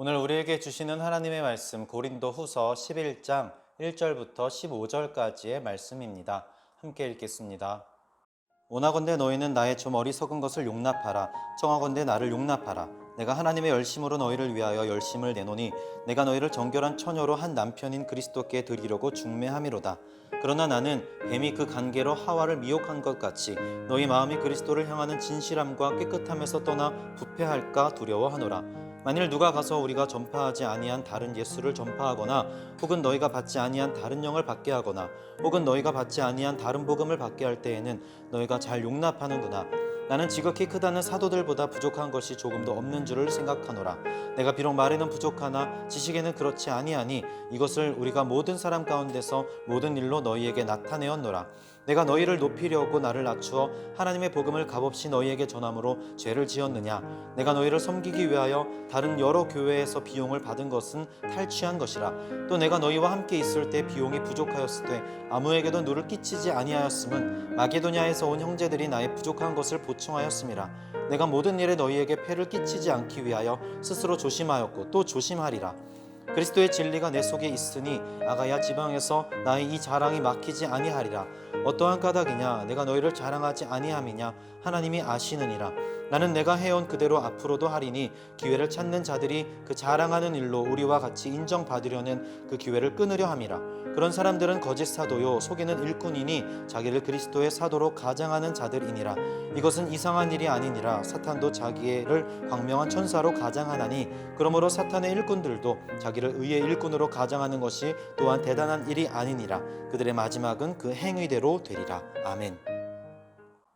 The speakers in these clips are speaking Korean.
오늘 우리에게 주시는 하나님의 말씀 고린도 후서 11장 1절부터 15절까지의 말씀입니다. 함께 읽겠습니다. 원하건대 너희는 나의 좀 어리석은 것을 용납하라. 청하건대 나를 용납하라. 내가 하나님의 열심으로 너희를 위하여 열심을 내노니 내가 너희를 정결한 처녀로 한 남편인 그리스도께 드리려고 중매함이로다. 그러나 나는 뱀이 그 관계로 하와를 미혹한 것 같이 너희 마음이 그리스도를 향하는 진실함과 깨끗함에서 떠나 부패할까 두려워하노라. 만일 누가 가서 우리가 전파하지 아니한 다른 예수를 전파하거나 혹은 너희가 받지 아니한 다른 영을 받게 하거나 혹은 너희가 받지 아니한 다른 복음을 받게 할 때에는 너희가 잘 용납하는구나. 나는 지극히 크다는 사도들보다 부족한 것이 조금도 없는 줄을 생각하노라. 내가 비록 말에는 부족하나 지식에는 그렇지 아니하니 이것을 우리가 모든 사람 가운데서 모든 일로 너희에게 나타내었노라. 내가 너희를 높이려고 나를 낮추어 하나님의 복음을 값없이 너희에게 전함으로 죄를 지었느냐. 내가 너희를 섬기기 위하여 다른 여러 교회에서 비용을 받은 것은 탈취한 것이라. 또 내가 너희와 함께 있을 때 비용이 부족하였을 때 아무에게도 누를 끼치지 아니하였음은 마게도냐에서 온 형제들이 나의 부족한 것을 보충하였음이라. 내가 모든 일에 너희에게 폐를 끼치지 않기 위하여 스스로 조심하였고 또 조심하리라. 그리스도의 진리가 내 속에 있으니 아가야 지방에서 나의 이 자랑이 막히지 아니하리라. 어떠한 까닭이냐 내가 너희를 자랑하지 아니함이냐 하나님이 아시느니라. 나는 내가 해온 그대로 앞으로도 하리니 기회를 찾는 자들이 그 자랑하는 일로 우리와 같이 인정받으려는 그 기회를 끊으려 함이라. 그런 사람들은 거짓 사도요 속이는 일꾼이니 자기를 그리스도의 사도로 가장하는 자들이니라. 이것은 이상한 일이 아니니라. 사탄도 자기를 광명한 천사로 가장하나니 그러므로 사탄의 일꾼들도 자기를 의의 일꾼으로 가장하는 것이 또한 대단한 일이 아니니라. 그들의 마지막은 그 행위대로 되리라. 아멘.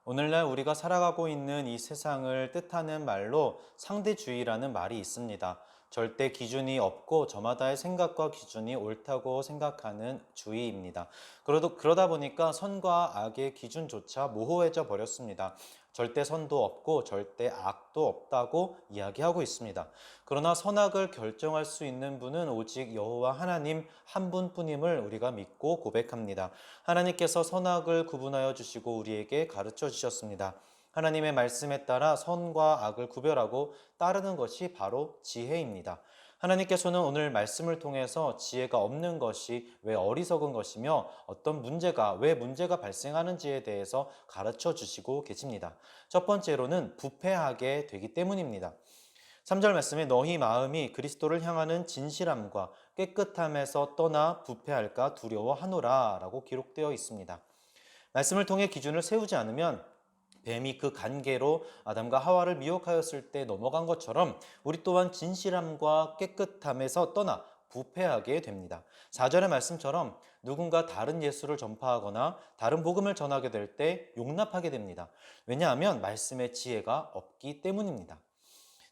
오늘날 우리가 살아가고 있는 이 세상을 뜻하는 말로 상대주의라는 말이 있습니다. 절대 기준이 없고 저마다의 생각과 기준이 옳다고 생각하는 주의입니다. 그러다 보니까 선과 악의 기준조차 모호해져 버렸습니다. 절대 선도 없고 절대 악도 없다고 이야기하고 있습니다. 그러나 선악을 결정할 수 있는 분은 오직 여호와 하나님 한 분뿐임을 우리가 믿고 고백합니다. 하나님께서 선악을 구분하여 주시고 우리에게 가르쳐 주셨습니다. 하나님의 말씀에 따라 선과 악을 구별하고 따르는 것이 바로 지혜입니다. 하나님께서는 오늘 말씀을 통해서 지혜가 없는 것이 왜 어리석은 것이며 어떤 문제가, 왜 문제가 발생하는지에 대해서 가르쳐 주시고 계십니다. 첫 번째로는 부패하게 되기 때문입니다. 3절 말씀에 너희 마음이 그리스도를 향하는 진실함과 깨끗함에서 떠나 부패할까 두려워하노라 라고 기록되어 있습니다. 말씀을 통해 기준을 세우지 않으면 뱀이 그 관계로 아담과 하와를 미혹하였을 때 넘어간 것처럼 우리 또한 진실함과 깨끗함에서 떠나 부패하게 됩니다. 4절의 말씀처럼 누군가 다른 예수를 전파하거나 다른 복음을 전하게 될 때 용납하게 됩니다. 왜냐하면 말씀의 지혜가 없기 때문입니다.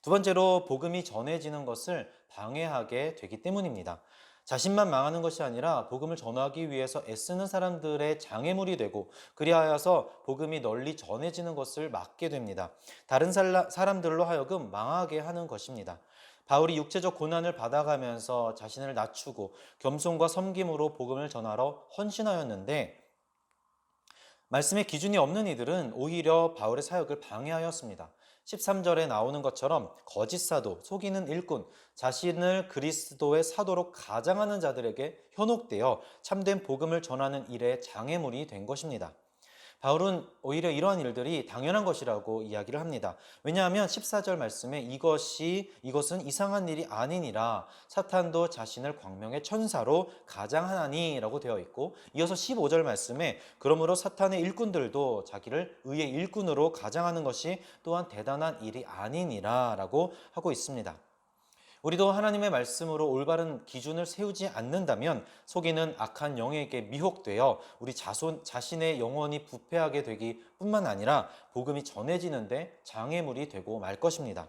두 번째로 복음이 전해지는 것을 방해하게 되기 때문입니다. 자신만 망하는 것이 아니라 복음을 전하기 위해서 애쓰는 사람들의 장애물이 되고 그리하여서 복음이 널리 전해지는 것을 막게 됩니다. 다른 사람들로 하여금 망하게 하는 것입니다. 바울이 육체적 고난을 받아가면서 자신을 낮추고 겸손과 섬김으로 복음을 전하러 헌신하였는데 말씀의 기준이 없는 이들은 오히려 바울의 사역을 방해하였습니다. 13절에 나오는 것처럼 거짓 사도, 속이는 일꾼, 자신을 그리스도의 사도로 가장하는 자들에게 현혹되어 참된 복음을 전하는 일에 장애물이 된 것입니다. 바울은 오히려 이러한 일들이 당연한 것이라고 이야기를 합니다. 왜냐하면 14절 말씀에 이것은 이상한 일이 아니니라 사탄도 자신을 광명의 천사로 가장하나니라고 되어 있고 이어서 15절 말씀에 그러므로 사탄의 일꾼들도 자기를 의의 일꾼으로 가장하는 것이 또한 대단한 일이 아니니라라고 하고 있습니다. 우리도 하나님의 말씀으로 올바른 기준을 세우지 않는다면 속이는 악한 영에게 미혹되어 우리 자신의 영혼이 부패하게 되기 뿐만 아니라 복음이 전해지는데 장애물이 되고 말 것입니다.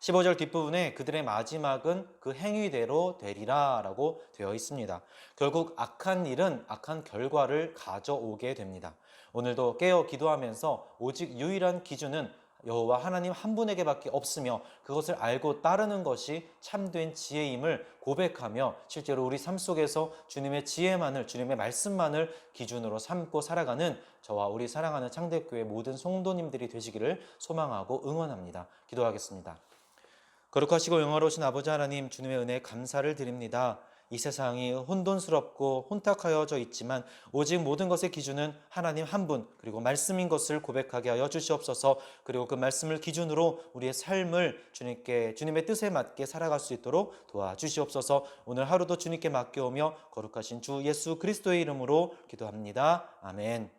15절 뒷부분에 그들의 마지막은 그 행위대로 되리라 라고 되어 있습니다. 결국 악한 일은 악한 결과를 가져오게 됩니다. 오늘도 깨어 기도하면서 오직 유일한 기준은 여호와 하나님 한 분에게밖에 없으며 그것을 알고 따르는 것이 참된 지혜임을 고백하며 실제로 우리 삶 속에서 주님의 지혜만을, 주님의 말씀만을 기준으로 삼고 살아가는 저와 우리 사랑하는 창대교회 모든 성도님들이 되시기를 소망하고 응원합니다. 기도하겠습니다. 거룩하시고 영화로우신 아버지 하나님, 주님의 은혜에 감사를 드립니다. 이 세상이 혼돈스럽고 혼탁하여져 있지만 오직 모든 것의 기준은 하나님 한 분, 그리고 말씀인 것을 고백하게 하여 주시옵소서. 그리고 그 말씀을 기준으로 우리의 삶을 주님의 뜻에 맞게 살아갈 수 있도록 도와주시옵소서. 오늘 하루도 주님께 맡겨오며 거룩하신 주 예수 그리스도의 이름으로 기도합니다. 아멘.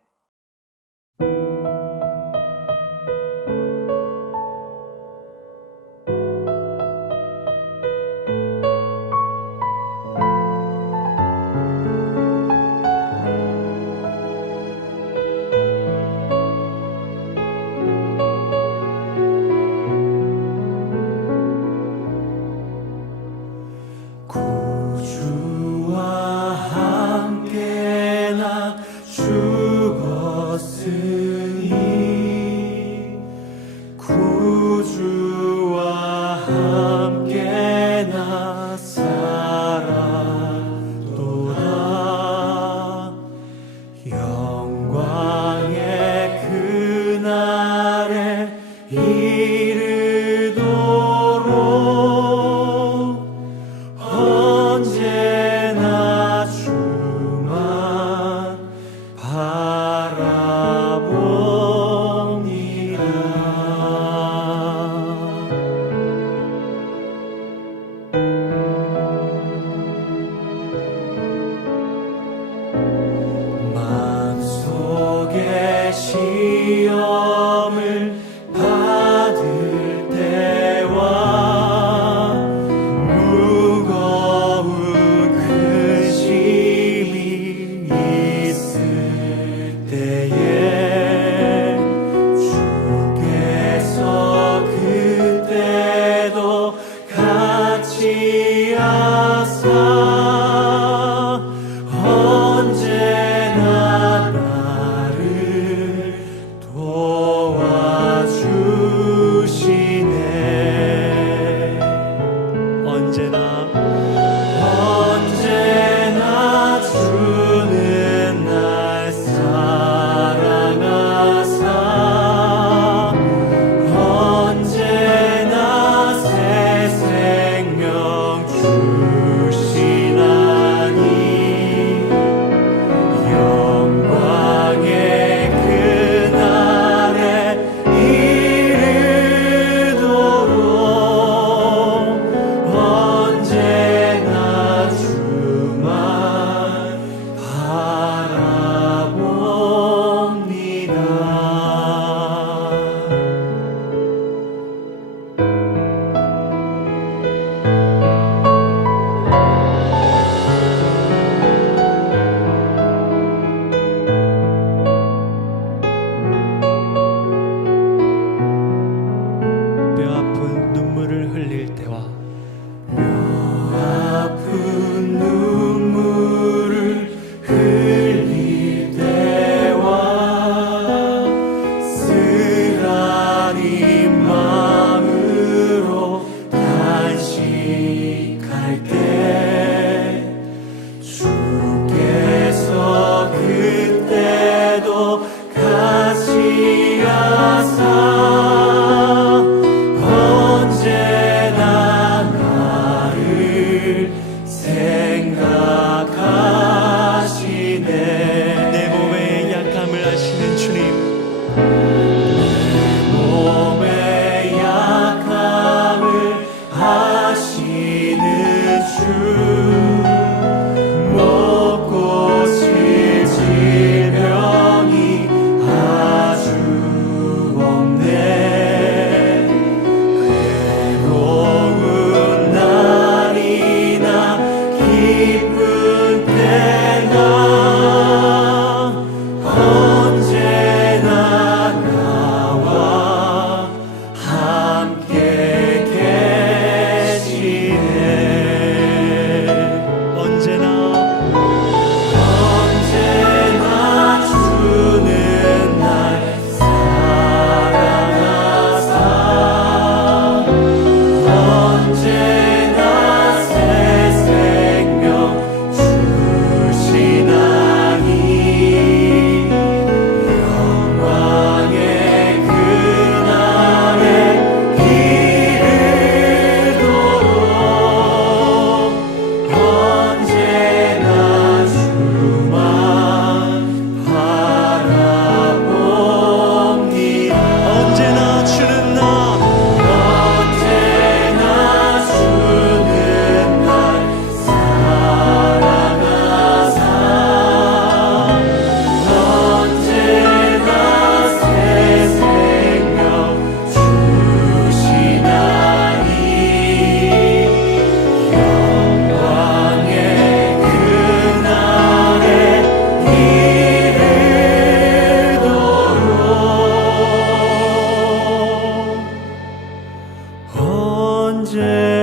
이제